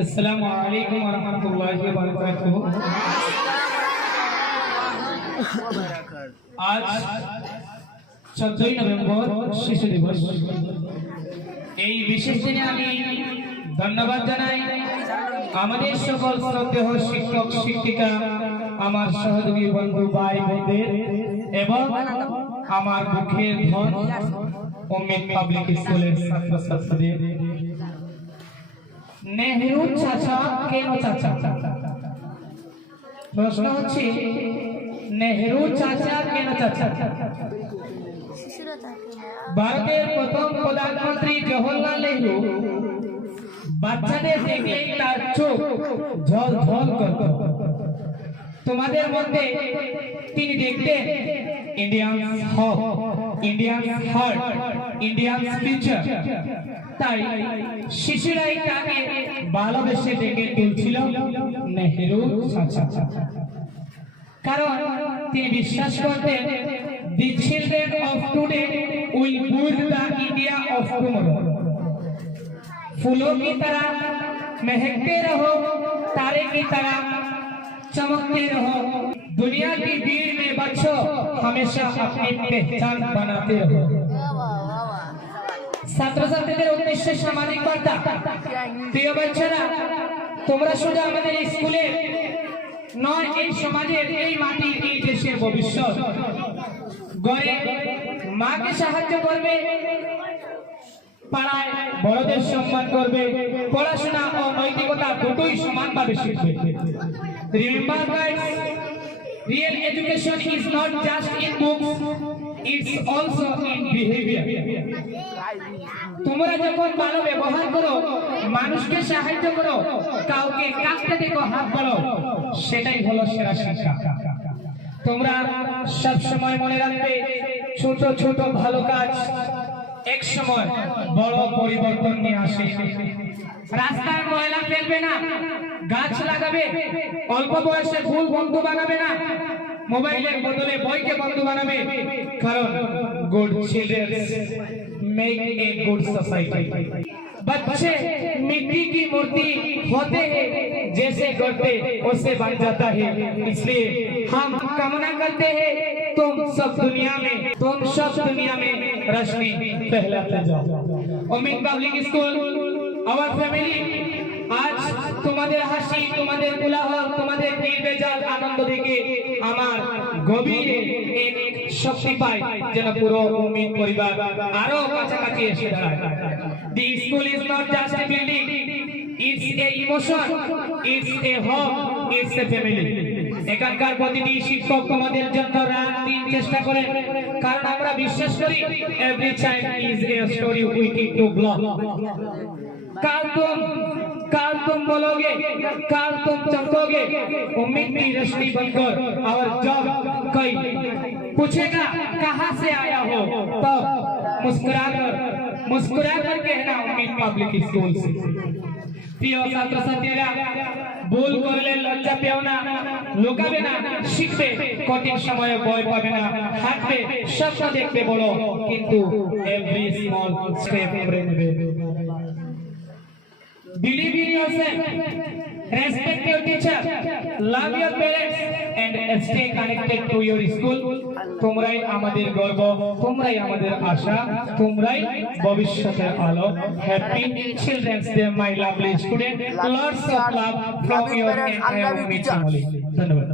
अस्सलामु अलैकुम व रहमतुल्लाहि व बरकातुहू। आज 14 नवंबर शिशु दिवस। এই বিশেষ দিনে আমি ধন্যবাদ জানাই আমাদের সকল শ্রদ্ধেয় শিক্ষক শিক্ষিকা, আমার সহযোগী বন্ধু ভাই বোনদের এবং আমার মুখের ধন উম্মিদ পাবলিক স্কুলের ছাত্রছাত্রীদের। নেহেরু চাচা কেন চাচা? প্রশ্ন হচ্ছে নেহেরু চাচা কেন চাচা? ভারতের প্রথম প্রধানমন্ত্রী জওহরলাল নেহেরু বাচ্চাদের দেখলেই তার চোখ ঝল ঝল করত। তোমাদের মধ্যে তিনি দেখতেন ইন্ডিয়ান হক, ইন্ডিয়ান হার্ট, ইন্ডিয়ান ফিউচার। তাই শিশুরাই তাকে ভালোবেসে ডেকে তুলছিল নেহেরু চাচা, কারণ তিনি বিশ্বাস করতেন the children of today will build the India of tomorrow। फूलों की तरह महकते रहो, तारे की तरह चमकते रहो, दुनिया की भीड़ में बच्चों हमेशा अपनी पहचान बनाते रहो। ছাত্রছাত্রীদের উদ্দেশ্যে সামাজিক বার্তা। প্রিয় বাচ্চারা, তোমরা শুধু আমাদের স্কুলে নয়, এই সমাজের, এই মাটির, এই দেশের ভবিষ্যৎ। গড়ে মাকে সাহায্য করবে, পাড়ায় বড়দের সম্মান করবে, পড়াশোনা ও নৈতিকতা দুটোই সমানভাবে শিখবে। Remember guys, real education is not just in books, it's also in behavior। তোমরা যখন ভালো ব্যবহার করো, মানুষকে সাহায্য করো, কাউকে কাছে দেখো, হাত বলো, সেটাই হলো সেরা শিক্ষা। তোমরা সব সময় মনে রাখবে, ছোট ছোট ভালো কাজ এক সময় বড় পরিবর্তন নিয়ে আসে। রাস্তায় ময়লা ফেলবে না, গাছ লাগাবে। অল্প বয়সে ভুল বন্ধু বানাবে না, মোবাইলের বদলে বইকে বন্ধু বানাবে। কারণ good children make a good society. बच्चे मिट्टी की मूर्ति होते हैं, जैसे गढ़ते उससे बन जाता है। इसलिए हम कामना करते हैं तुम सब दुनिया में रोशनी फैलाते जाओ। उम्मीद पब्लिक स्कूल आवर फैमिली आज তোমাদের হাসি, তোমাদের কোলাহল, তোমাদের নির্বেজাল আনন্দ দেখে আমার গভীরে এক শক্তি পায়, যেন পুরো উম্মিদ পরিবার আরো কাছাকাছি এসে দাঁড়ায়। The school is not just a building, it's a emotion, it's a home, it's a family। এখানকার প্রতিটি শিক্ষক তোমাদের জন্য রাত দিন চেষ্টা করে, কারণ আমরা বিশ্বাস করি every child is a story waiting to bloom। काल तुम बोलोगे, काल तुम चमकोगे, उम्मीद की रोशनी बनकर। और जब कोई पूछेगा कहाँ से आया हो, तो मुस्कुरा कर कहना उम्मीद पब्लिक स्कूल से। প্রিয় ছাত্রছাত্রীরা, ভুল করলে লজ্জা পেও না, লুকাবে না, শিখবে, কঠিন সময়ে ভয় পাবে না, হাঁটবে, স্বপ্ন দেখবে বড়, কিন্তু এভরি স্মল স্টেপ নেবে। Believe in yourself, respect your teacher, love your parents and stay connected to your school। তোমরাই আমাদের গর্ব, তোমরাই আমাদের আশা, তোমরাই ভবিষ্যতের আলো। Happy children's day my lovely student. Lots of love from your entire family। ধন্যবাদ।